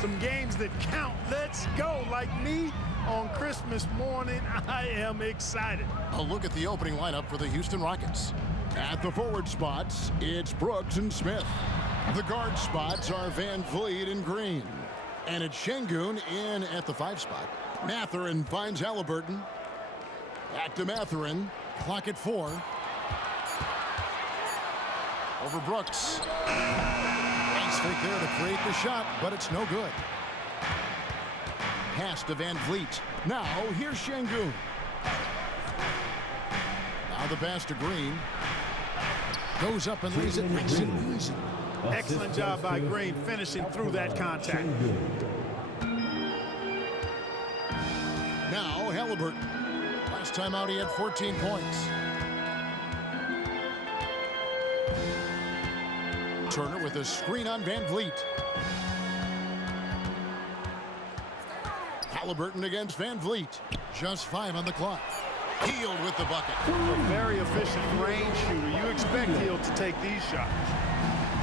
Some games that count. Let's go. Like me on Christmas morning, I am excited. A look at the opening lineup for the Houston Rockets. At the forward spots, it's Brooks and Smith. The guard spots are Van Vliet and Green. And it's Şengün in at the 5 spot. Mathurin finds Halliburton. Back to Mathurin. Clock at 4. Over Brooks. Nice fake there to create the shot, but it's no good. Pass to Van Vliet. Now, here's Şengün. Now the pass to Green. Goes up and lays it nice and easy. Excellent job by Green finishing through that contact. Now Halliburton. Last time out he had 14 points. Turner with a screen on Van Vliet. Halliburton against Van Vliet. Just 5 on the clock. Hield with the bucket. A very efficient range shooter. You expect Hield to take these shots.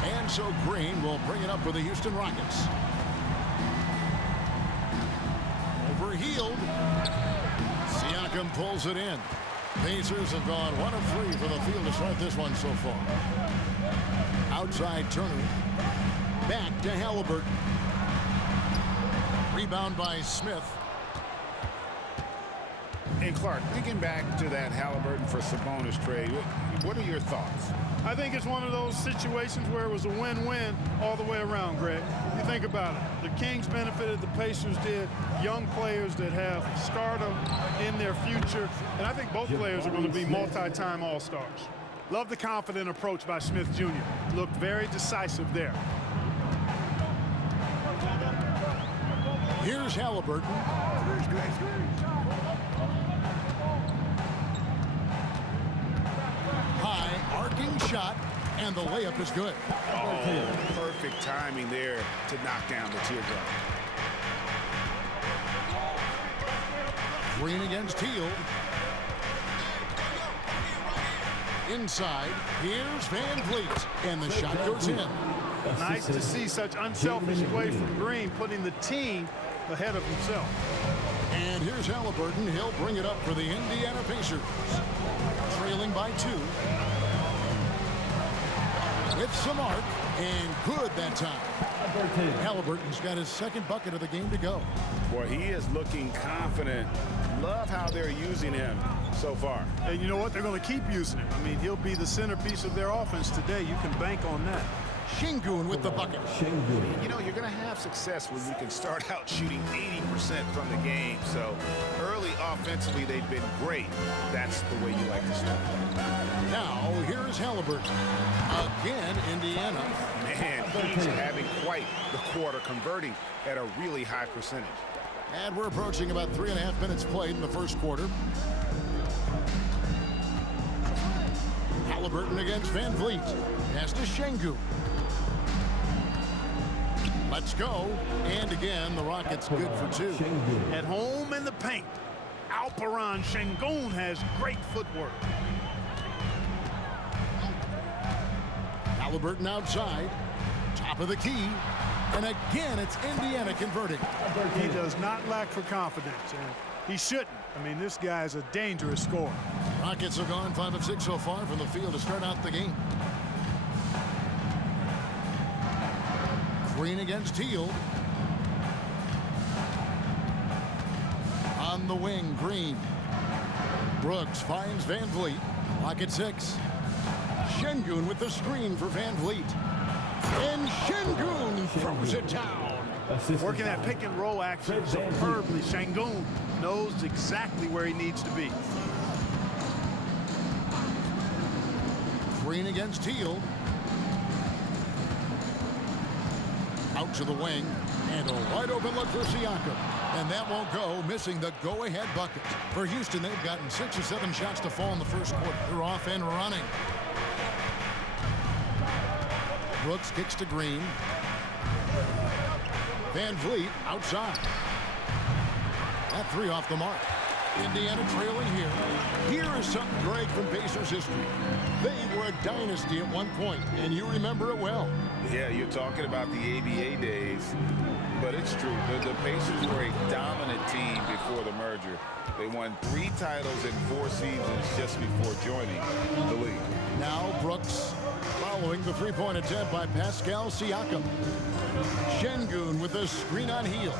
And so Green will bring it up for the Houston Rockets. Over Hield. Siakam pulls it in. Pacers have gone 1 of 3 for the field to start this one so far. Outside Turner. Back to Halliburton. Rebound by Smith. Hey, Clark, thinking back to that Halliburton for Sabonis trade, what are your thoughts? I think it's one of those situations where it was a win-win all the way around, Greg. You think about it. The Kings benefited, the Pacers did. Young players that have stardom in their future. And I think both players are going to be multi-time All-Stars. Love the confident approach by Smith Jr. Looked very decisive there. Here's Halliburton. High arcing shot, and the layup is good. Oh, perfect timing there to knock down the teardrop. Green against Hield. Inside, here's Van Vliet, and the shot goes in. Nice to see such unselfish play from Green, putting the team ahead of himself. And here's Halliburton. He'll bring it up for the Indiana Pacers. Trailing by 2. With some arc, and good that time. Halliburton's got his second bucket of the game to go. Boy, he is looking confident. Love how they're using him so far. And you know what? They're going to keep using him. I mean, he'll be the centerpiece of their offense today. You can bank on that. Şengün with the bucket. You know, you're going to have success when you can start out shooting 80% from the game. So early offensively, they've been great. That's the way you like to start. Now, here's Halliburton. Again, Indiana. Man, he's having quite the quarter, converting at a really high percentage. And we're approaching about 3.5 minutes played in the first quarter. Halliburton against Van Vliet. Pass to Şengün. Let's go. And again, the Rockets good for 2. At home in the paint, Alperen Şengün has great footwork. Halliburton outside. Top of the key. And again, it's Indiana converting. He does not lack for confidence, and he shouldn't. I mean, this guy's a dangerous scorer. Rockets have gone 5 of 6 so far from the field to start out the game. Green against Hield. On the wing, Green. Brooks finds Van Vliet. Lock at 6. Şengün with the screen for Van Vliet. And Şengün throws it down. Working that pick and roll action superbly. Şengün knows exactly where he needs to be. Green against Hield. Out to the wing. And a wide open look for Siakam. And that won't go, missing the go-ahead bucket. For Houston, they've gotten 6 or 7 shots to fall in the first quarter. They're off and running. Brooks kicks to Green. Van Vliet outside. That 3 off the mark. Indiana trailing here. Here is something, Greg, from Pacers history. They were a dynasty at one point, and you remember it well. Yeah, you're talking about the ABA days. but it's true. The Pacers were a dominant team before the merger. They won 3 titles in 4 seasons just before joining the league. Now Brooks following the three-point attempt by Pascal Siakam. Şengün with the screen on Hield.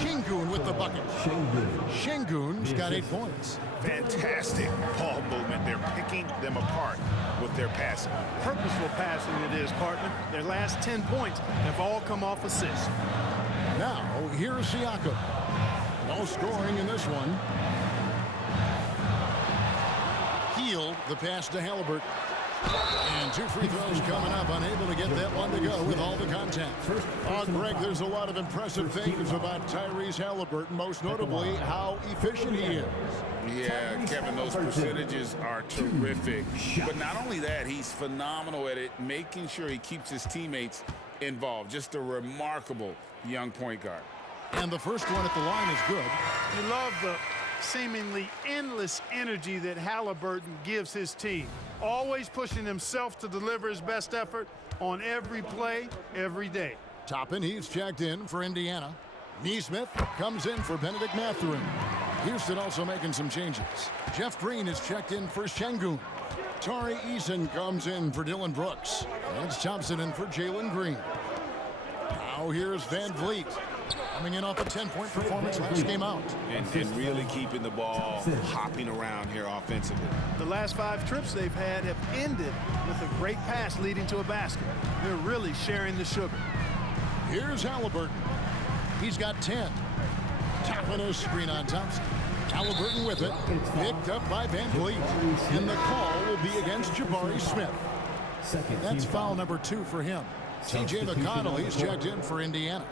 Şengün with the bucket. Şengün's got 8 points. Fantastic ball movement. They're picking them apart with their passing. Purposeful passing it is, partner. Their last 10 points have all come off assists. Now, here's Siakam. No scoring in this one. Hield, the pass to Haliburton. And 2 free throws coming up, unable to get that one to go with all the contact. Greg, there's a lot of impressive things about Tyrese Haliburton, most notably how efficient he is. Yeah, Kevin, those percentages are terrific. But not only that, he's phenomenal at it, making sure he keeps his teammates involved. Just a remarkable young point guard. And the first one at the line is good. You love the seemingly endless energy that Haliburton gives his team. Always pushing himself to deliver his best effort on every play, every day. Toppin, he's checked in for Indiana. Nesmith comes in for Benedict Mathurin. Houston also making some changes. Jeff Green is checked in for Şengün. Tari Eason comes in for Dylan Brooks. It's Thompson in for Jalen Green. Now here's Van Vliet. Coming in off a 10-point performance last game out. And really keeping the ball hopping around here offensively. The last 5 trips they've had have ended with a great pass leading to a basket. They're really sharing the sugar. Here's Haliburton. He's got 10. Tapping a screen on Thompson. Haliburton with it. Picked up by Van Vliet. And the call will be against Jabari Smith. That's foul number 2 for him. T.J. McConnell, he's checked in for Indiana.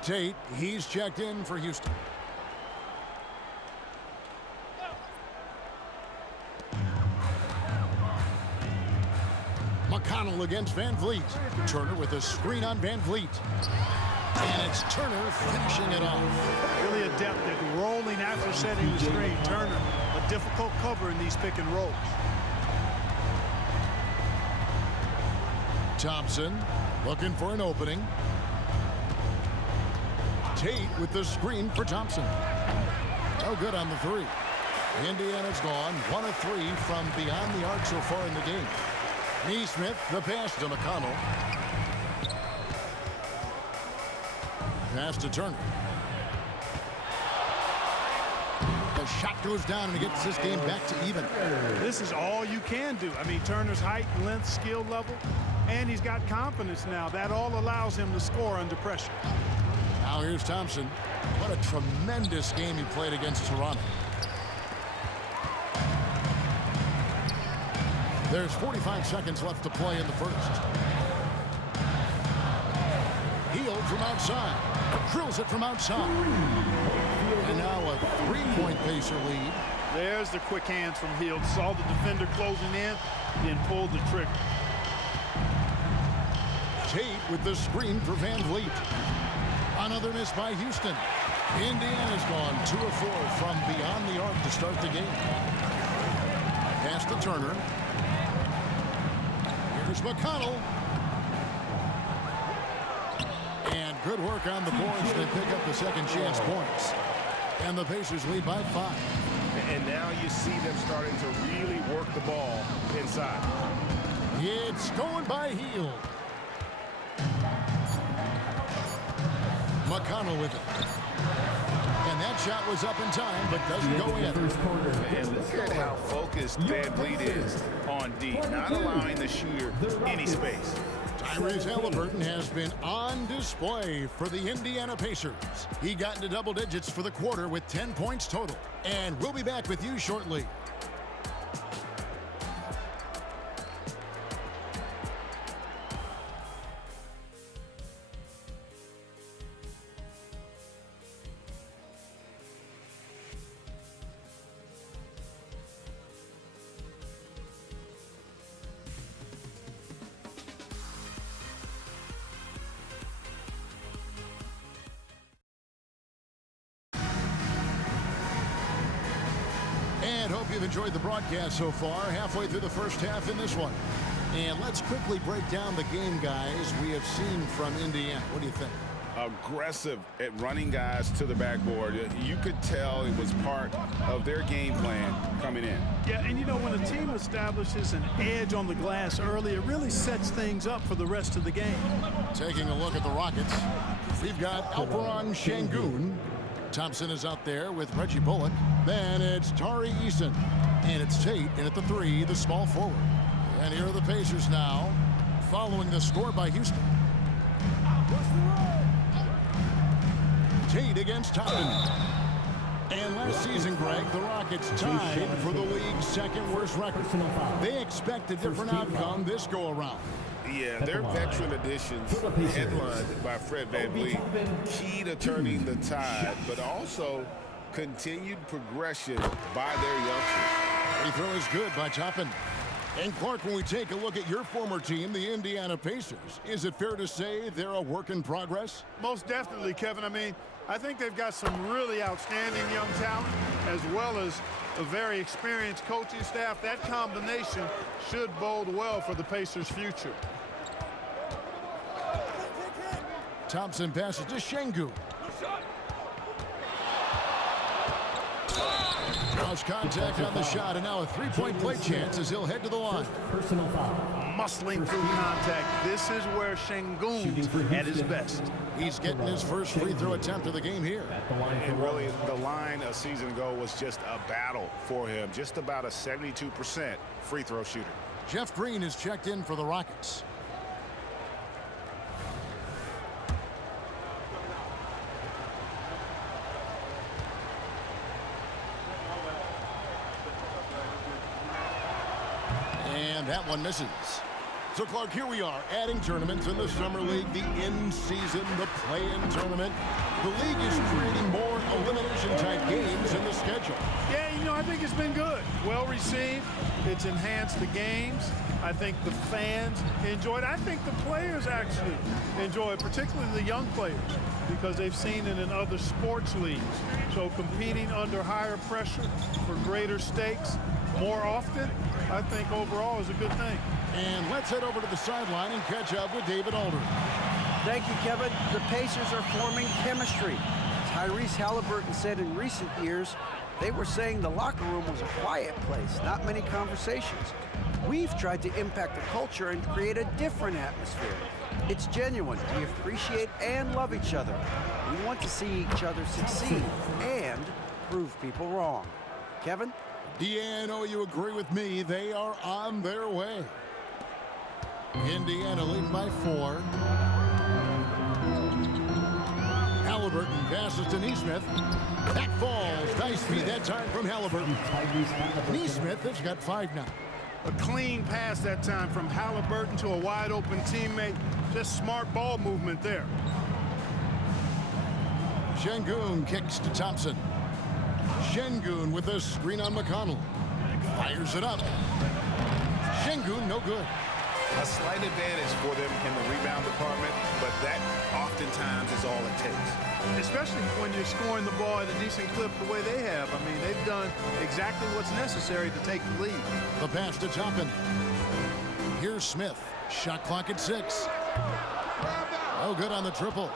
Tate, he's checked in for Houston. McConnell against Van Vliet. Turner with a screen on Van Vliet. And it's Turner finishing it off. Really adept at rolling after setting the screen. Turner, a difficult cover in these pick and rolls. Thompson looking for an opening. Tate with the screen for Thompson. No good on the 3. Indiana's gone 1 of 3 from beyond the arc so far in the game. Nesmith, the pass to McConnell. Pass to Turner. The shot goes down and it gets this game back to even. This is all you can do. I mean, Turner's height, length, skill level, and he's got confidence now. That all allows him to score under pressure. Now here's Thompson. What a tremendous game he played against Toronto. There's 45 seconds left to play in the first. Hield from outside. Drills it from outside. And now a 3-point Pacer lead. There's the quick hands from Hield. Saw the defender closing in, then pulled the trigger. Tate with the screen for Van Vliet. Another miss by Houston. Indiana's gone 2 of 4 from beyond the arc to start the game. Pass to Turner. Here's McConnell. And good work on the boards. They pick up the second chance points. And the Pacers lead by 5. And now you see them starting to really work the ball inside. It's going by Hield. McConnell with it. And that shot was up in time, but doesn't go in. And look at how focused Van Vliet is on D, not allowing the shooter any space. Tyrese Haliburton has been on display for the Indiana Pacers. He got into double digits for the quarter with 10 points total. And we'll be back with you shortly. Hope you've enjoyed the broadcast so far. Halfway through the first half in this one. And let's quickly break down the game, guys, we have seen from Indiana. What do you think? aggressive at running guys to the backboard. You could tell it was part of their game plan coming in. Yeah, and you know, when a team establishes an edge on the glass early, it really sets things up for the rest of the game. Taking a look at the Rockets, we've got Alperen Şengün. Thompson is out there with Reggie Bullock. Then it's Tari Eason. And it's Tate in at the 3, the small forward. And here are the Pacers now, following the score by Houston. Tate against Toppin. And last season, Greg, the Rockets tied for the league's second worst record. They expect a different outcome this go-around. Yeah, their veteran additions, headlined by Fred VanVleet, key to turning the tide, but also continued progression by their youngsters. Free throw is good by Toppin. And Clark, when we take a look at your former team, the Indiana Pacers, is it fair to say they're a work in progress? Most definitely, Kevin. I mean, I think they've got some really outstanding young talent, as well as a very experienced coaching staff. That combination should bode well for the Pacers' future. Thompson passes to Şengün. Draws contact on the shot, and now a three-point play chance as he'll head to the line. Personal foul. Muscling through contact. This is where Şengün's at his best. He's getting his first free throw attempt of the game here. And really, the line a season ago was just a battle for him. Just about a 72% free throw shooter. Jeff Green is checked in for the Rockets. And that one misses. So, Clark, here we are, adding tournaments in the Summer League, the in-season, the play-in tournament. The league is creating more elimination-type games in the schedule. Yeah, you know, I think it's been good. Well received. It's enhanced the games. I think the fans enjoy it. I think the players actually enjoy it, particularly the young players, because they've seen it in other sports leagues. So competing under higher pressure for greater stakes more often, I think overall is a good thing. And let's head over to the sideline and catch up with David Aldridge. Thank you, Kevin. The Pacers are forming chemistry. Tyrese Halliburton said in recent years, they were saying the locker room was a quiet place, not many conversations. We've tried to impact the culture and create a different atmosphere. It's genuine. We appreciate and love each other. We want to see each other succeed and prove people wrong. Kevin? Yeah, I know you agree with me. They are on their way. Indiana leading by 4. Halliburton passes to Nesmith. That falls. Nice feed that time from Halliburton. Nesmith has got 5 now. A clean pass that time from Halliburton to a wide open teammate. Just smart ball movement there. Şengün kicks to Thompson. Şengün with a screen on McConnell. Fires it up. Şengün no good. A slight advantage for them in the rebound department, but that oftentimes is all it takes. Especially when you're scoring the ball at a decent clip the way they have. I mean, they've done exactly what's necessary to take the lead. The pass to Toppin. Here's Smith. Shot clock at 6. No good on the triple.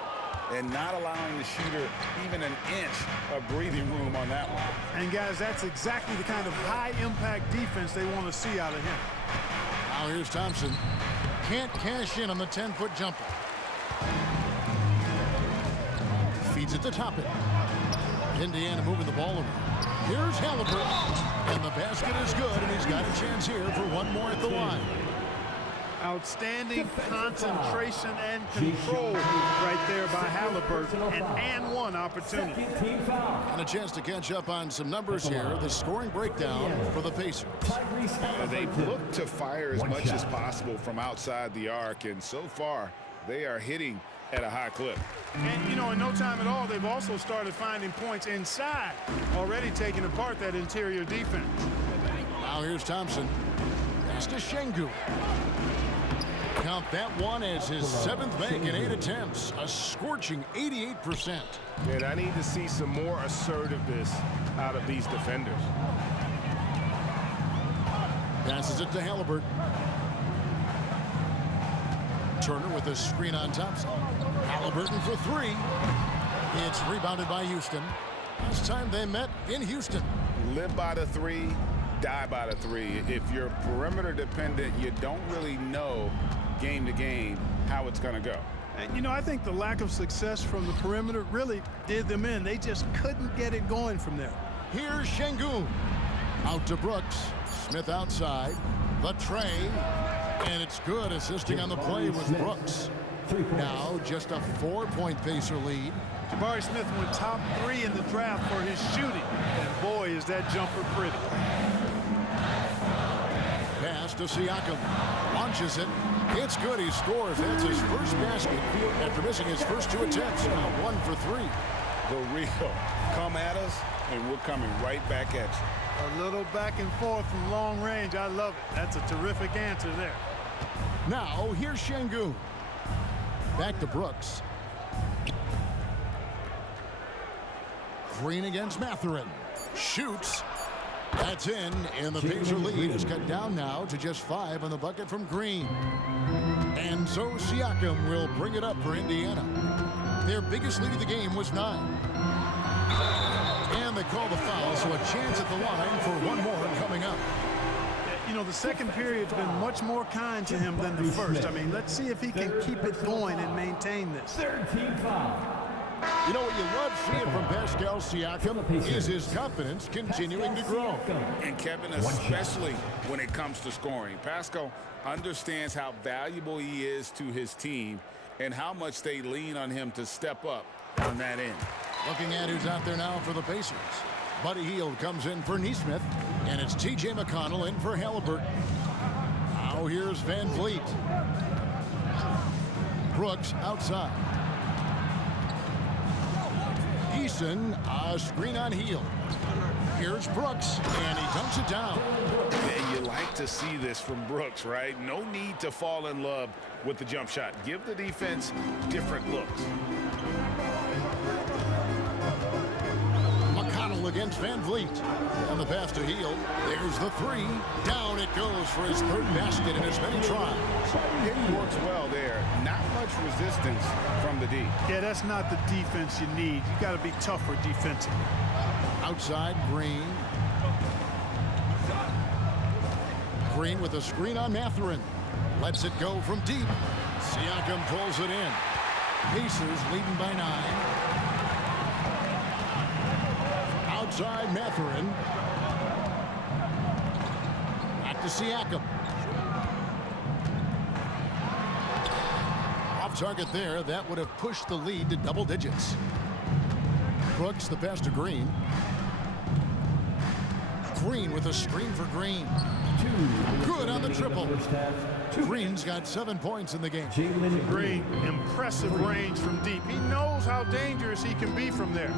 And not allowing the shooter even an inch of breathing room on that one. And guys, that's exactly the kind of high-impact defense they want to see out of him. Now here's Thompson. Can't cash in on the 10-foot jumper. Feeds it to Toppin. Indiana moving the ball around. Here's Halliburton. And the basket is good, and he's got a chance here for one more at the line. Outstanding concentration and control right there by Halliburton. And one opportunity. And a chance to catch up on some numbers here. The scoring breakdown for the Pacers. They've looked to fire as much as possible from outside the arc, and so far they are hitting at a high clip. And, you know, in no time at all, they've also started finding points inside, already taking apart that interior defense. Now here's Thompson. Pass to Şengün. Count that one as his 7th make in 8 attempts. A scorching 88%. And I need to see some more assertiveness out of these defenders. Passes it to Halliburton. Turner with a screen on Thompson. Halliburton for three. It's rebounded by Houston. Last time they met in Houston. Live by the three, die by the three. If you're perimeter dependent, you don't really know game to game how it's going to go. And, you know, I think the lack of success from the perimeter really did them in. They just couldn't get it going from there. Here's Şengün. Out to Brooks. Smith outside. The tray. And it's good. Assisting on the play with Brooks. Now just a 4-point Pacer lead. Jabari Smith went top 3 in the draft for his shooting. And boy, is that jumper pretty. Pass to Siakam. Launches it. It's good. He scores. That's his first basket after missing his first 2 attempts. Now 1 for 3. The real come at us, and we're coming right back at you. A little back and forth from long range. I love it. That's a terrific answer there. Now here's Şengün. Back to Brooks. Green against Mathurin. Shoots. That's in, and the Pacer lead is cut down now to just 5 on the bucket from Green. And so Siakam will bring it up for Indiana. Their biggest lead of the game was 9. And they call the foul, so a chance at the line for one more coming up. You know, the second period's been much more kind to him than the first. I mean, let's see if he can keep it going and maintain this. You know what you love seeing from Pascal Siakam is his confidence continuing to grow. And Kevin, especially when it comes to scoring. Pascal understands how valuable he is to his team and how much they lean on him to step up on that end. Looking at who's out there now for the Pacers. Buddy Hield comes in for Nesmith, and it's T.J. McConnell in for Halliburton. Now here's Van Vliet. Brooks outside. Eason, a screen on Hield. Here's Brooks, and he dunks it down. Yeah, you like to see this from Brooks, right? No need to fall in love with the jump shot. Give the defense different looks. McConnell against Van Vliet. And the pass to Hield. There's the 3. Down it goes for his 3rd basket in as many tries. It works well there. Not much resistance from the D. Yeah, that's not the defense you need. You got to be tougher defensively. Outside, Green. Green with a screen on Mathurin. Lets it go from deep. Siakam pulls it in. Pacers leading by 9. Outside, Mathurin. Back to Siakam. Off target there. That would have pushed the lead to double digits. Brooks, the pass to Green. Green with a screen for Green. Good on the triple. Green's got 7 points in the game. Green, impressive range from deep. He knows how dangerous he can be from there.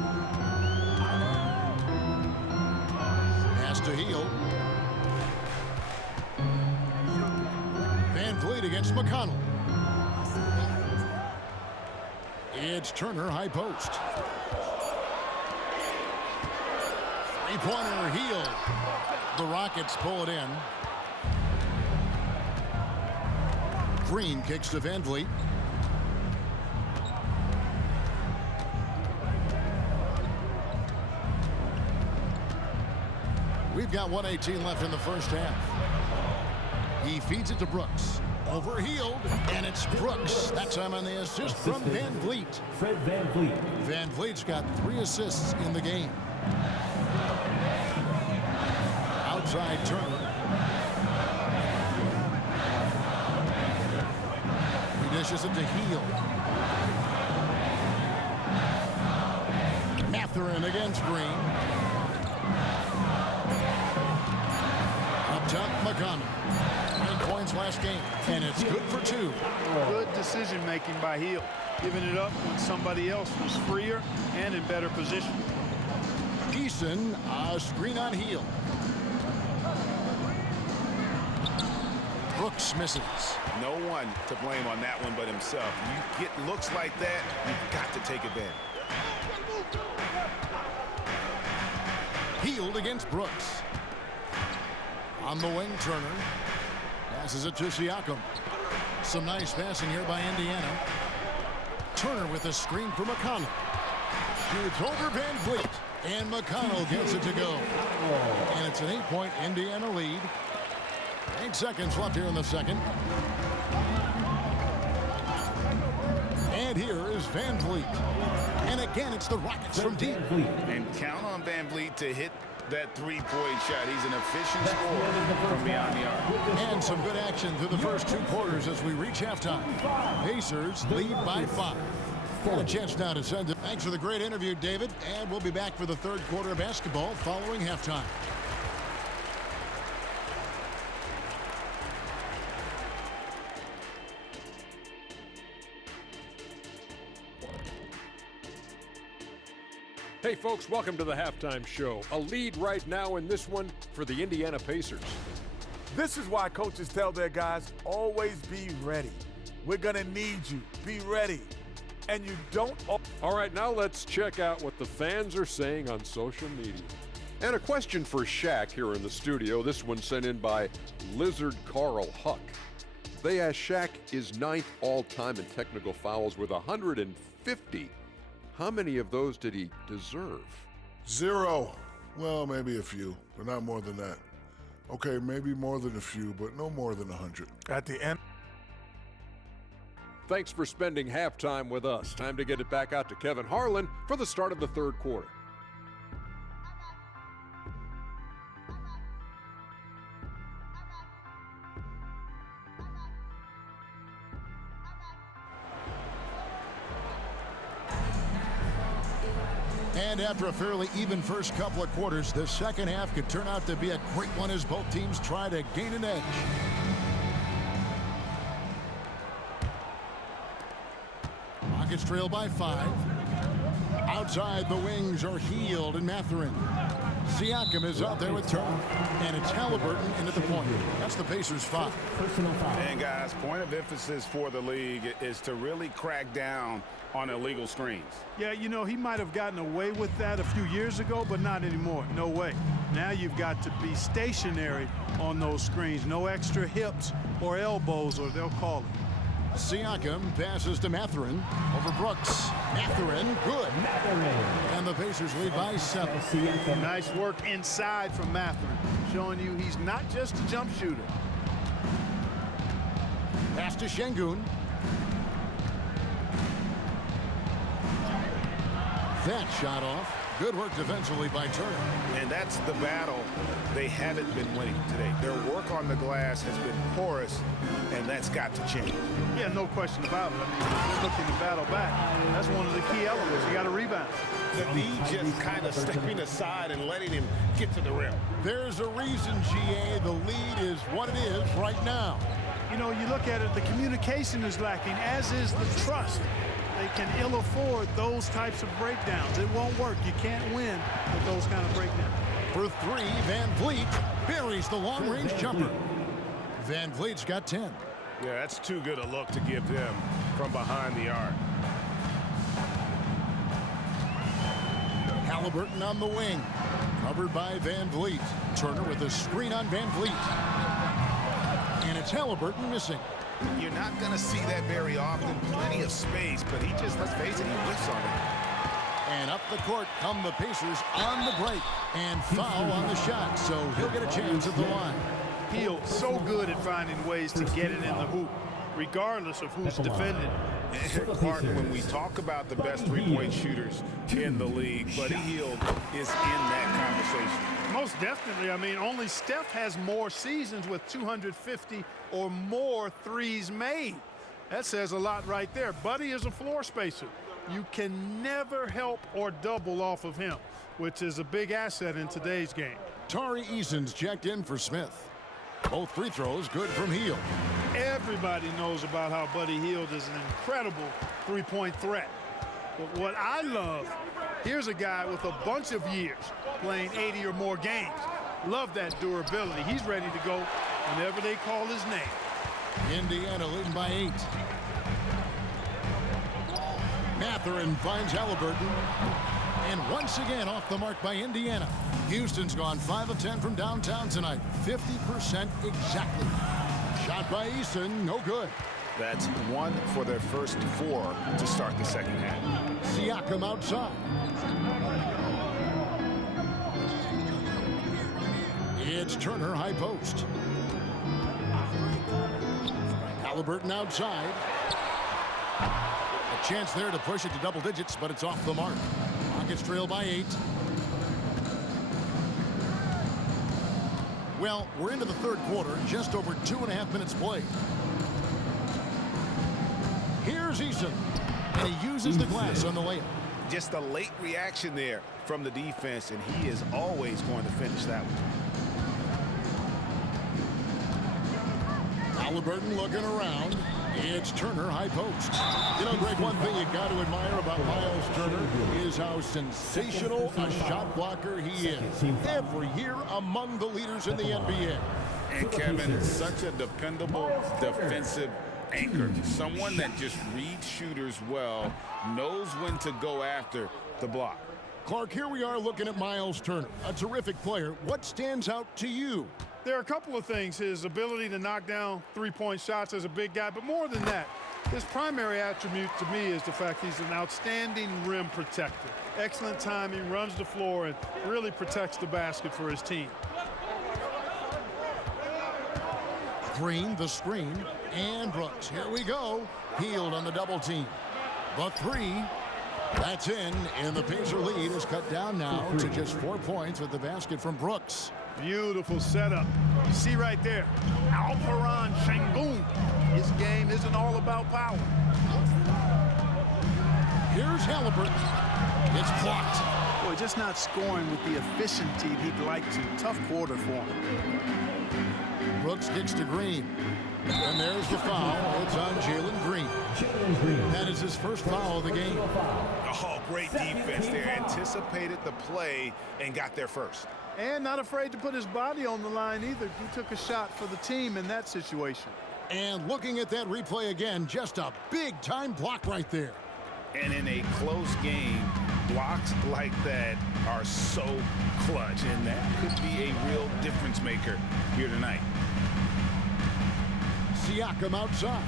Pass to Hield. Van Vliet against McConnell. It's Turner, high post. Three-pointer, Hield. The Rockets pull it in. Green kicks to Van Vliet. We've got 1:18 left in the first half. He feeds it to Brooks. Over Hield, and it's Brooks. That time on the assist from Van Vliet. Fred Van Vliet. Van Vliet's got 3 assists in the game. Outside Turner. He dishes it to Hield. Mathurin against Green. Up top, McConnell. 9 points last game, and it's good for 2. Good decision-making by Hield, giving it up when somebody else was freer and in better position. Eason, a screen on Hield. Brooks misses. No one to blame on that one but himself. You get looks like that, you've got to take advantage. Hield against Brooks. On the wing, Turner. Passes it to Siakam. Some nice passing here by Indiana. Turner with a screen for McConnell. It's over Van Vliet. And McConnell gets it to go. And it's an 8-point Indiana lead. 8 seconds left here in the second. And here is Van Vliet. And again, it's the Rockets from deep. And count on Van Vliet to hit that three-point shot. He's an efficient scorer from beyond the arc. And some good action through the first 2 quarters as we reach halftime. Pacers lead by 5. A chance now to send it. Thanks for the great interview, David. And we'll be back for the third quarter of basketball following halftime. Hey folks, welcome to the halftime show. A lead right now in this one for the Indiana Pacers. This is why coaches tell their guys, always be ready. We're gonna need you. Be ready. And you don't. All right, now let's check out what the fans are saying on social media. And a question for Shaq here in the studio. This one sent in by Lizard Carl Huck. They asked, Shaq is 9th all-time in technical fouls with 150. How many of those did he deserve? 0. Well, maybe a few, but not more than that. Okay, maybe more than a few, but no more than 100. At the end. Thanks for spending halftime with us. Time to get it back out to Kevin Harlan for the start of the third quarter. And after a fairly even first couple of quarters, the second half could turn out to be a great one as both teams try to gain an edge. Rockets trail by 5. Outside, the wings are Hield and Mathurin. Siakam is out there with Turner. And it's Halliburton in at the point. That's the Pacers' 5. And guys, point of emphasis for the league is to really crack down on illegal screens. Yeah, you know, he might have gotten away with that a few years ago, but not anymore. No way. Now you've got to be stationary on those screens. No extra hips or elbows, or they'll call it. Siakam passes to Mathurin over Brooks. Mathurin, good. And the Pacers lead by 7. Nice work inside from Mathurin, showing you he's not just a jump shooter. Pass to Şengün. That shot off. Good work defensively by Turner. And that's the battle they haven't been winning today. Their work on the glass has been porous, and that's got to change. Yeah, no question about it. I mean, they're looking to battle back. That's one of the key elements. You got to rebound. The lead just kind of stepping aside and letting him get to the rim. There's a reason, GA, the lead is what it is right now. You know, you look at it, the communication is lacking, as is the trust. They can ill afford those types of breakdowns. It won't work. You can't win with those kind of breakdowns. For 3, Van Vliet buries the long-range jumper. Van Vliet's got 10. Yeah, that's too good a look to give them from behind the arc. Halliburton on the wing. Covered by Van Vliet. Turner with a screen on Van Vliet. And it's Halliburton missing. You're not going to see that very often. Plenty of space, but he just, let's face it, he whiffs on it. And up the court come the Pacers on the break. And foul on the shot, so he'll get a chance at the line. Hield so good at finding ways to get it in the hoop, regardless of who's defending. Clark, when we talk about the best three-point shooters in the league, Buddy Hield is in that conversation. Most definitely. I mean, only Steph has more seasons with 250 or more threes made. That says a lot right there. Buddy is a floor spacer. You can never help or double off of him, which is a big asset in today's game. Tari Eason's checked in for Smith. Both free throws good from Hield. Everybody knows about how Buddy Hield is an incredible three-point threat. But what I love, here's a guy with a bunch of years playing 80 or more games. Love that durability. He's ready to go whenever they call his name. Indiana leading by 8. Mathurin finds Halliburton. And once again off the mark by Indiana. Houston's gone 5 of 10 from downtown tonight. 50% exactly. Shot by Eason, no good. That's 1 for their first 4 to start the second half. Siakam outside. It's Turner, high post. Halliburton outside. A chance there to push it to double digits, but it's off the mark. Rockets trail by 8. Well, we're into the third quarter, just over 2.5 minutes played. Here's Eason, and he uses the glass on the layup. Just a late reaction there from the defense, and he is always going to finish that one. Halliburton looking around. It's Turner, high post. You know, Greg, one thing you got to admire about Miles Turner is how sensational a shot blocker he is. Every year among the leaders in the NBA. And Kevin, such a dependable defensive anchor. Someone that just reads shooters well, knows when to go after the block. Clark, here we are looking at Miles Turner, a terrific player. What stands out to you? There are a couple of things. His ability to knock down three-point shots as a big guy, but more than that, his primary attribute to me is the fact he's an outstanding rim protector. Excellent timing, runs the floor, and really protects the basket for his team. Green, the screen, and Brooks. Here we go. Hield on the double team. The 3. That's in, and the Pacer lead is cut down now to just 4 points with the basket from Brooks. Beautiful setup. You see right there, Alperen Sengun. His game isn't all about power. Here's Halliburton. It's blocked. Boy, just not scoring with the efficiency he'd like to. Tough quarter for him. Brooks kicks to Green. And there's the foul. It's on Jalen Green. That is his first foul of the game. Oh, great defense there. Anticipated the play and got there first. And not afraid to put his body on the line either. He took a shot for the team in that situation. And looking at that replay again, just a big-time block right there. And in a close game, blocks like that are so clutch, and that could be a real difference maker here tonight. Siakam outside.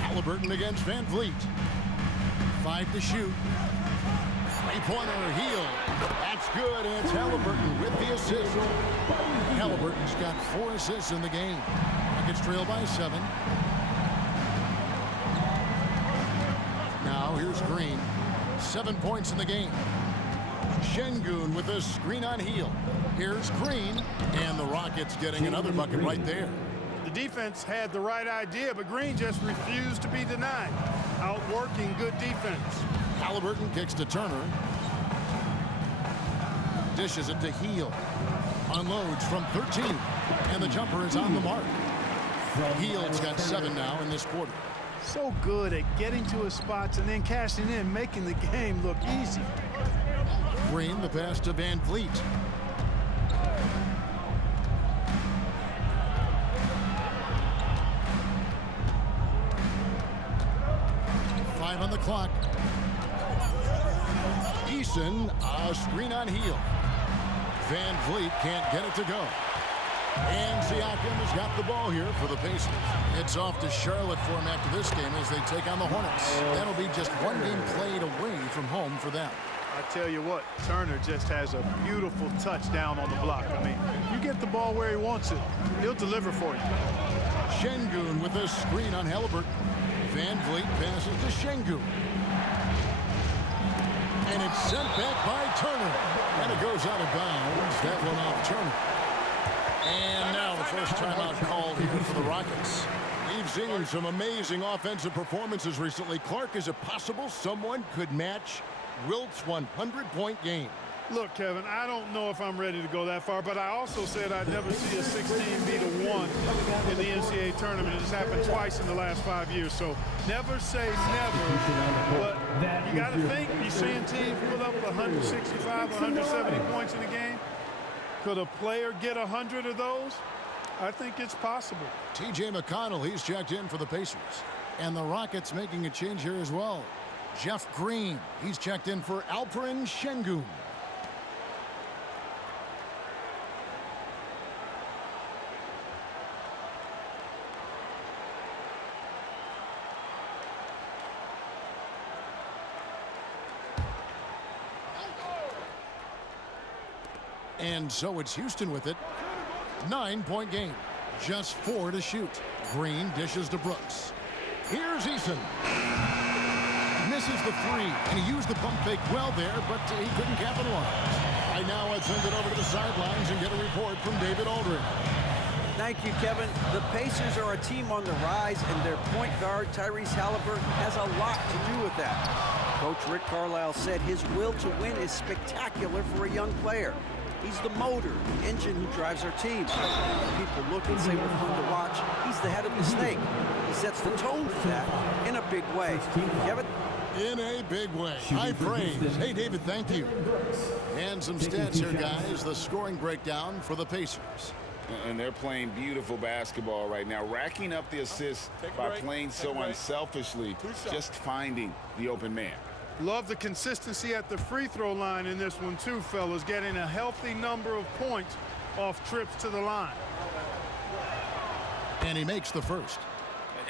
Halliburton against Van Vliet. 5 to shoot. Three-pointer, heel. That's good, and it's Halliburton with the assist. Halliburton's got 4 assists in the game. Rockets trail by 7. Now here's Green. 7 points in the game. Sengun with a screen on heel. Here's Green, and the Rockets getting another bucket right there. The defense had the right idea, but Green just refused to be denied. Outworking good defense. Halliburton kicks to Turner. Dishes it to Heel. Unloads from 13, and the jumper is on the mark. Heel's got 7 now in this quarter. So good at getting to his spots and then cashing in, making the game look easy. Green, the pass to Van Vliet. On the clock. Eason, a screen on heel. Van Vliet can't get it to go. And Siakam has got the ball here for the Pacers. It's off to Charlotte for him after this game as they take on the Hornets. That'll be just 1 game played away from home for them. I tell you what, Turner just has a beautiful touch down on the block. I mean, you get the ball where he wants it, he'll deliver for you. Sengun with a screen on Halliburton. Van Vliet passes to Sengun. And it's sent back by Turner. And it goes out of bounds. That one off Turner. And now the first timeout called here for the Rockets. We've seen some amazing offensive performances recently. Clark, is it possible someone could match Wilt's 100-point game? Look, Kevin, I don't know if I'm ready to go that far, but I also said I'd never see a 16 beat a 1 in the NCAA tournament. It's happened twice in the last 5 years, so never say never. But you got to think, you're seeing teams put up 165, 170 points in a game. Could a player get 100 of those? I think it's possible. T.J. McConnell, he's checked in for the Pacers. And the Rockets making a change here as well. Jeff Green, he's checked in for Alperen Sengun. And so it's Houston with it. 9-point game. Just 4 to shoot. Green dishes to Brooks. Here's Eason. Misses the 3, and he used the pump fake well there, but he couldn't capitalize. I now send it over to the sidelines and get a report from David Aldridge. Thank you, Kevin. The Pacers are a team on the rise, and their point guard, Tyrese Halliburton, has a lot to do with that. Coach Rick Carlisle said his will to win is spectacular for a young player. He's the motor, the engine who drives our team. People look and say we're fun to watch. He's the head of the snake. He sets the tone for that in a big way. Kevin? In a big way. High praise. Hey, David, thank you. And some stats here, guys. The scoring breakdown for the Pacers. And they're playing beautiful basketball right now, racking up the assists by playing so unselfishly, just finding the open man. Love the consistency at the free throw line in this one too, fellas. Getting a healthy number of points off trips to the line. And he makes the first.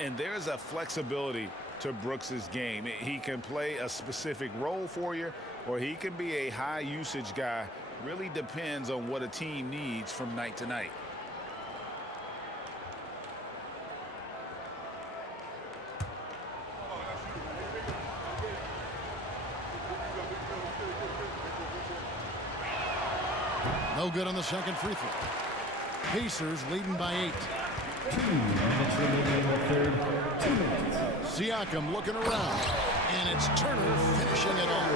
And there's a flexibility to Brooks's game. He can play a specific role for you, or he can be a high usage guy. Really depends on what a team needs from night to night. No good on the second free throw. Pacers leading by 8. 2 minutes remaining in the third. 2 minutes. Siakam looking around, and it's Turner finishing it off.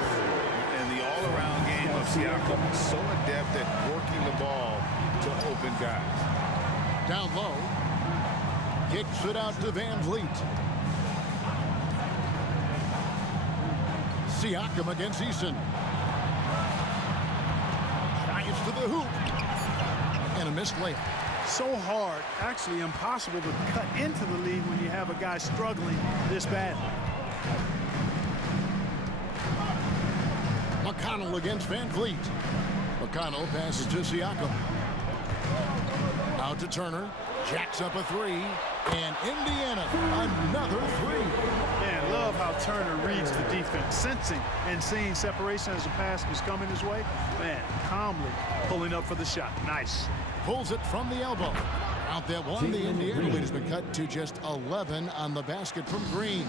And the all-around game of Siakam, so adept at working the ball to open guys. Down low, kicks it out to Van Vliet. Siakam against Eason. Drives to the hoop. And a missed layup. So hard, actually impossible to cut into the lead when you have a guy struggling this badly. McConnell against Van Vliet. McConnell passes to Siakam. Out to Turner. Jacks up a 3. And Indiana, another 3. Man, love how Turner reads the defense, sensing and seeing separation as the pass is coming his way. Man, calmly pulling up for the shot. Nice. Pulls it from the elbow. Out that one, the Indiana lead has been cut to just 11 on the basket from Green.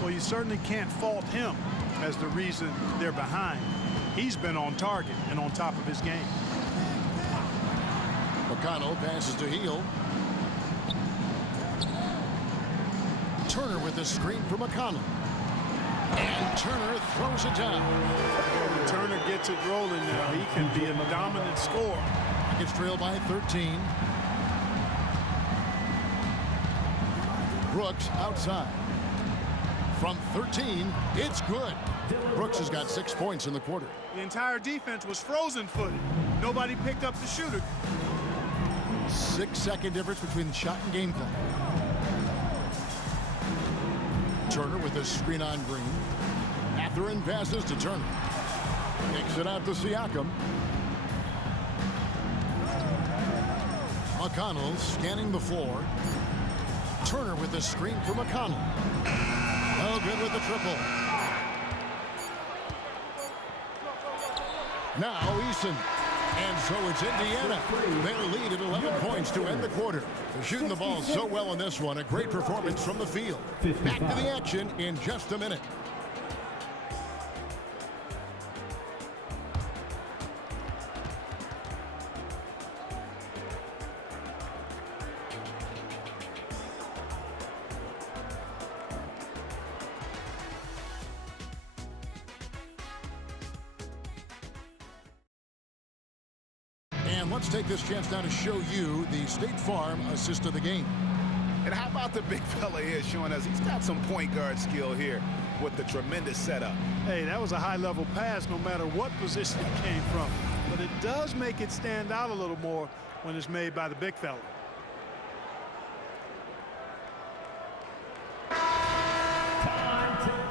Well, you certainly can't fault him as the reason they're behind. He's been on target and on top of his game. McConnell passes to Hield. Turner with the screen for McConnell. And Turner throws it down. When Turner gets it rolling now, he can be a dominant scorer. Gets trailed by 13. Brooks outside. From 13, it's good. Brooks has got 6 points in the quarter. The entire defense was frozen-footed. Nobody picked up the shooter. 6-second difference between shot and game clock. Turner with a screen on Green. Mathurin passes to Turner. Kicks it out to Siakam. McConnell scanning the floor. Turner with the screen for McConnell. No good with the triple. Now Eason. And so it's Indiana. Their lead at 11 points to end the quarter. They're shooting the ball so well in this one. A great performance from the field. Back to the action in just a minute. And let's take this chance now to show you the State Farm assist of the game. And how about the big fella here showing us he's got some point guard skill here with the tremendous setup. Hey, that was a high-level pass no matter what position it came from. But it does make it stand out a little more when it's made by the big fella.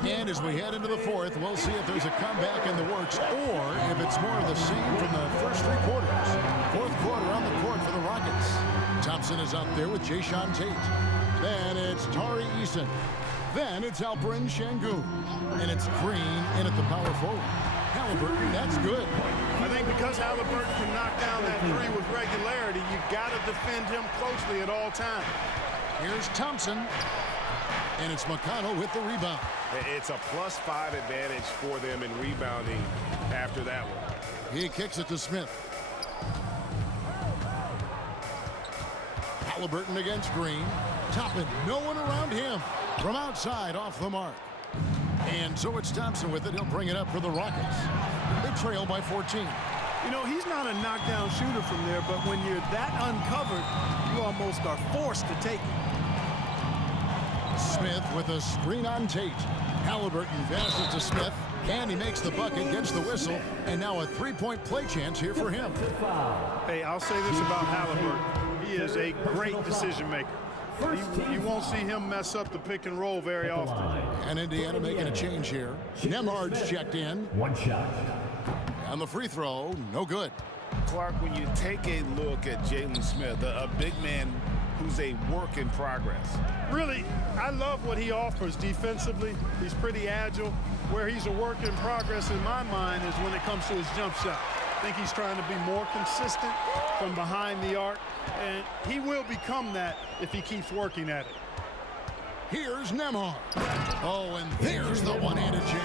And as we head into the fourth, we'll see if there's a comeback in the works or if it's more of the same from the first 3 quarters. Fourth quarter on the court for the Rockets. Thompson is out there with Jayshawn Tate. Then it's Tari Eason. Then it's Alperen Sengun. And it's Green in at the power forward. Halliburton, that's good. I think because Halliburton can knock down that three with regularity, you got to defend him closely at all times. Here's Thompson, and it's McConnell with the rebound. It's a +5 advantage for them in rebounding after that one. He kicks it to Smith. Halliburton against Green. Toppin, no one around him. From outside, off the mark. And so it's Thompson with it. He'll bring it up for the Rockets. They trail by 14. You know, he's not a knockdown shooter from there, but when you're that uncovered, you almost are forced to take it. Smith with a screen on Tate. Halliburton passes to Smith, and he makes the bucket, gets the whistle, and now a three-point play chance here for him. Hey, I'll say this about Halliburton. He is a great decision maker. You won't see him mess up the pick and roll very often. And Indiana making a change here. Nembhard's checked in. One shot. And the free throw, no good. Clark, when you take a look at Jalen Smith, a big man who's a work in progress. Really, I love what he offers defensively. He's pretty agile. Where he's a work in progress in my mind is when it comes to his jump shot. I think he's trying to be more consistent from behind the arc, and he will become that if he keeps working at it. Here's Nembhard. Oh, and there's the one-handed jam.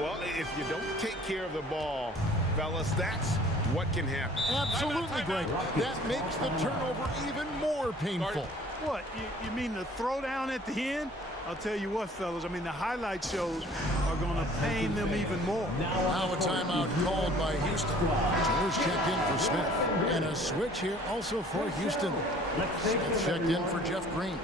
Well, if you don't take care of the ball, fellas, that's what can happen. Absolutely, Greg. That makes the turnover even more painful. What, you mean the throwdown at the end? I'll tell you what, fellas, I mean, the highlight shows are going to pain them even more. Now a timeout called by Houston. George checked in for Smith. And a switch here also for Houston. Smith checked in for Jeff Green.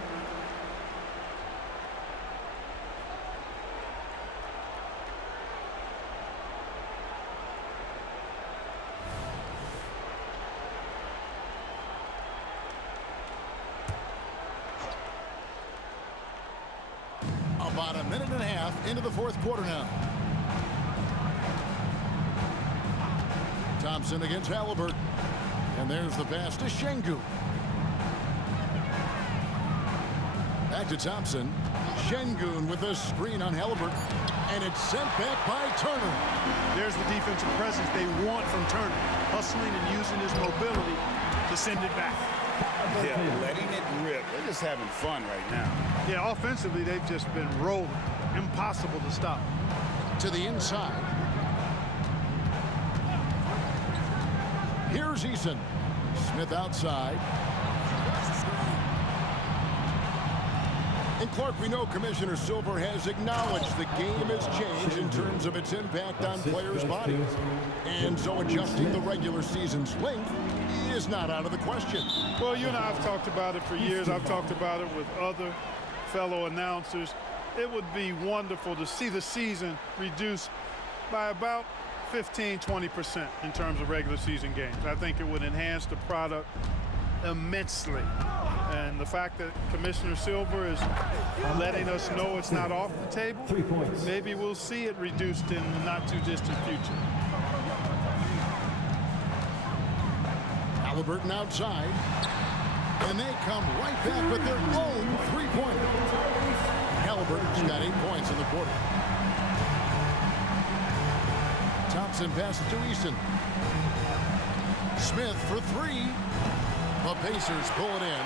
About a minute and a half into the fourth quarter now. Thompson against Halliburton. And there's the pass to Şengün. Back to Thompson. Şengün with a screen on Halliburton. And it's sent back by Turner. There's the defensive presence they want from Turner. Hustling and using his mobility to send it back. Yeah, letting it rip. They're just having fun right now. Yeah, offensively, they've just been rolling. Impossible to stop. To the inside. Here's Eason. Smith outside. And Clark, we know Commissioner Silver has acknowledged the game has changed in terms of its impact on players' bodies. And so adjusting the regular season's length is not out of the question. Well, you and I have talked about it for years. I've talked about it with other fellow announcers. It would be wonderful to see the season reduced by about 15-20% in terms of regular season games. I think it would enhance the product immensely. And the fact that Commissioner Silver is letting us know it's not off the table, maybe we'll see it reduced in the not-too-distant future. Halliburton outside. And they come right back with their own three-pointer. Halliburton's got 8 points in the quarter. Thompson passes to Eason. Smith for three. The Pacers pull it in.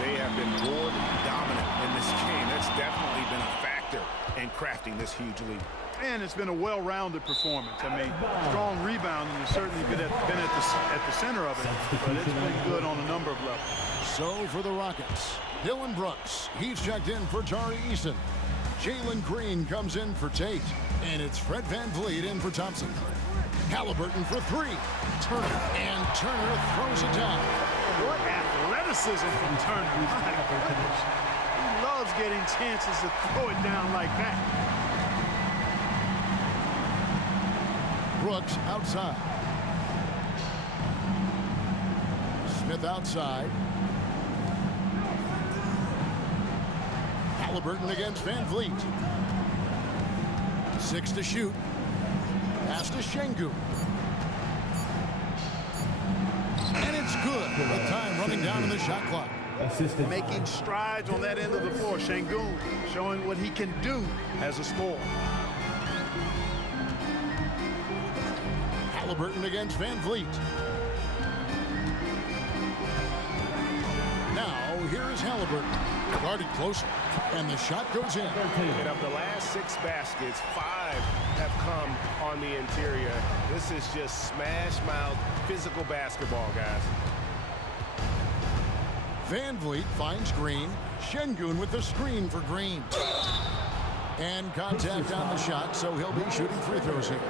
They have been more dominant in this game. That's definitely been a factor in crafting this huge lead. And it's been a well-rounded performance. I mean, strong rebounding has certainly been at the center of it, but it's been good on a number of levels. So for the Rockets, Dillon Brooks. He's checked in for Tari Eason. Jalen Green comes in for Tate. And it's Fred VanVleet in for Thompson. Halliburton for three. Turner. And Turner throws it down. What athleticism from Turner. My goodness. He loves getting chances to throw it down like that. Brooks outside. Smith outside. Halliburton against VanVleet. 6 to shoot. Pass to Şengün. And it's good. With time running down in the shot clock. Making strides on that end of the floor. Şengün showing what he can do as a scorer. Halliburton against Van Vliet. Now, here is Halliburton. Guarded closer, and the shot goes in. And of the last 6 baskets, 5 have come on the interior. This is just smash-mouth physical basketball, guys. Van Vliet finds Green. Şengün with the screen for Green. And contact on the shot, so he'll be shooting free throws here.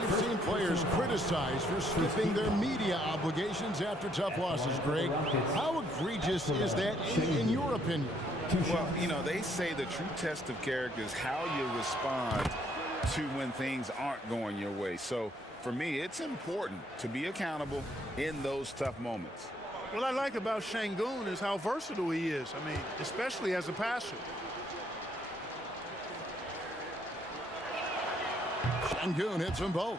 We've seen players criticized for skipping their media obligations after tough losses, Greg. How egregious is that in your opinion? Well, you know, they say the true test of character is how you respond to when things aren't going your way. So, for me, it's important to be accountable in those tough moments. What I like about Şengün is how versatile he is. I mean, especially as a passer. Şengün hits them both.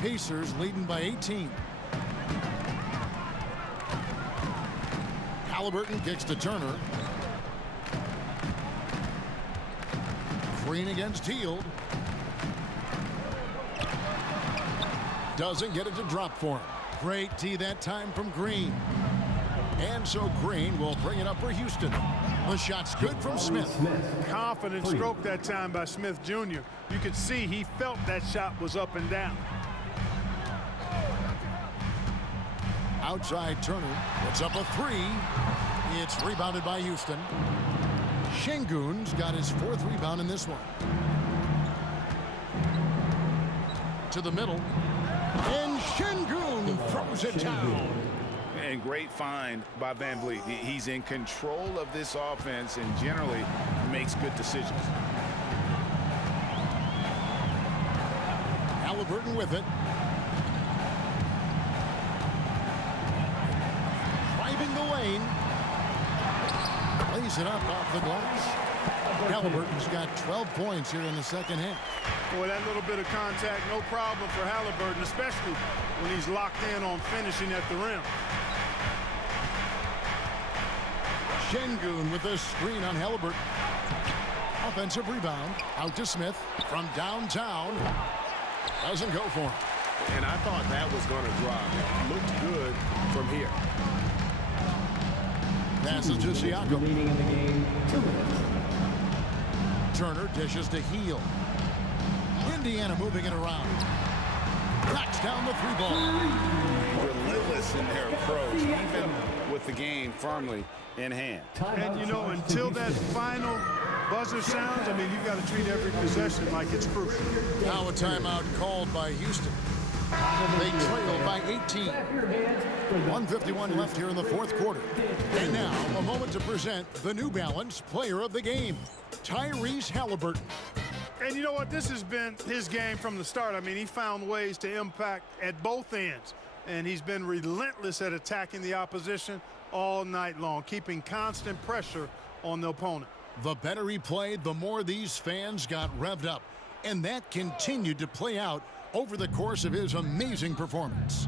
Pacers leading by 18. Halliburton kicks to Turner. Green against Hield. Doesn't get it to drop for him. Great tee that time from Green. And so Green will bring it up for Houston. The shot's good from Smith. Confident stroke that time by Smith Jr. You could see he felt that shot was up and down. Outside Turner puts up a 3. It's rebounded by Houston. Şengün's got his 4th rebound in this one. To the middle. And Şengün throws it down. And great find by Van Vliet. He's in control of this offense and generally makes good decisions. Halliburton with it. Driving the lane. Lays it up off the glass. Halliburton's got 12 points here in the second half. Boy, that little bit of contact, no problem for Halliburton, especially when he's locked in on finishing at the rim. Şengün with a screen on Halliburton. Offensive rebound. Out to Smith from downtown. Doesn't go for him. And I thought that was going to drop. It looked good from here. Passes to Siakam. Remaining in the game, 2 minutes. Turner dishes to Hield. Indiana moving it around. Knocks down the 3-ball. Relentless in their approach, even with the game firmly in hand. And, you know, until that final buzzer sounds, I mean, you've got to treat every possession like it's crucial. Now a timeout called by Houston. They trail by 18. 1:51 left here in the 4th quarter. And now a moment to present the New Balance Player of the Game, Tyrese Halliburton. And you know what? This has been his game from the start. I mean, he found ways to impact at both ends. And he's been relentless at attacking the opposition all night long, keeping constant pressure on the opponent. The better he played, the more these fans got revved up. And that continued to play out over the course of his amazing performance.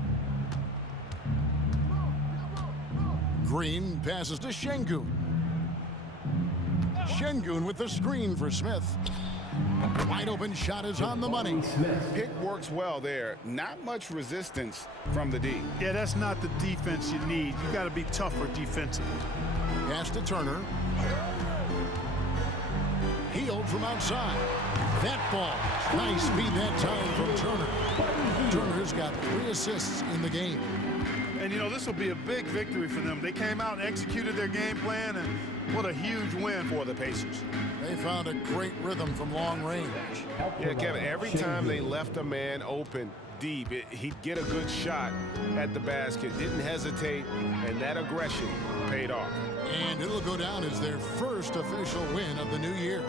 Green passes to Şengün. Şengün with the screen for Smith. Wide open shot is on the money. Pick works well there. Not much resistance from the D. Yeah, that's not the defense you need. You got to be tougher defensively. Pass to Turner. Hield from outside. That ball. Nice speed that time from Turner. Turner's got 3 assists in the game. And, you know, this will be a big victory for them. They came out and executed their game plan, and what a huge win for the Pacers. They found a great rhythm from long range. Yeah, Kevin, every time they left a man open deep, he'd get a good shot at the basket. Didn't hesitate, and that aggression paid off. And it'll go down as their first official win of the new year.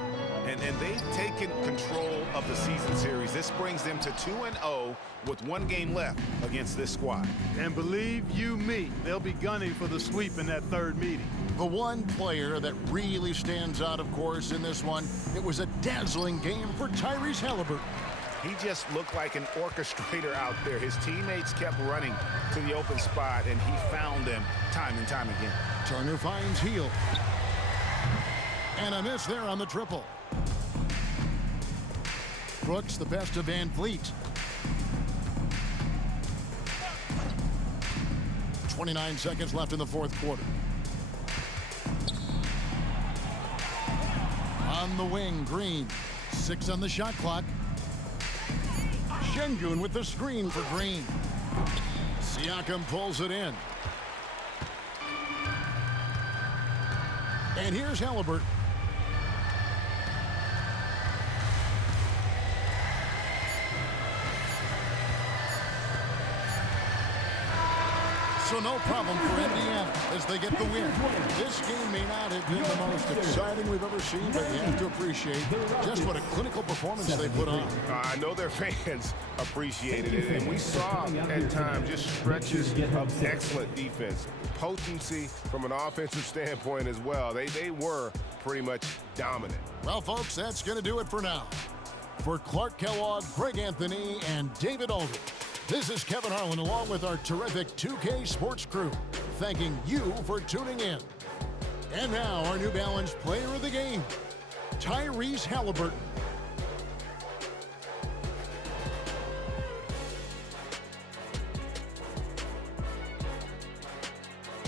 And they've taken control of the season series. This brings them to 2-0 with 1 game left against this squad. And believe you me, they'll be gunning for the sweep in that 3rd meeting. The one player that really stands out, of course, in this one, it was a dazzling game for Tyrese Halliburton. He just looked like an orchestrator out there. His teammates kept running to the open spot, and he found them time and time again. Turner finds Hield. And a miss there on the triple. Brooks the best of Van Vliet. 29 seconds left in the fourth quarter. On the wing, Green. 6 on the shot clock. Şengün with the screen for Green. Siakam pulls it in. And here's Halliburton. So no problem for Indiana as they get the win. This game may not have been the most exciting we've ever seen, but you have to appreciate just what a clinical performance they put on. I know their fans appreciated it, and we saw at times just stretches of excellent defense. Potency from an offensive standpoint as well. They were pretty much dominant. Well, folks, that's going to do it for now. For Clark Kellogg, Greg Anthony, and David Aldridge, this is Kevin Harlan along with our terrific 2K Sports crew, thanking you for tuning in. And now our New Balance player of the game, Tyrese Halliburton.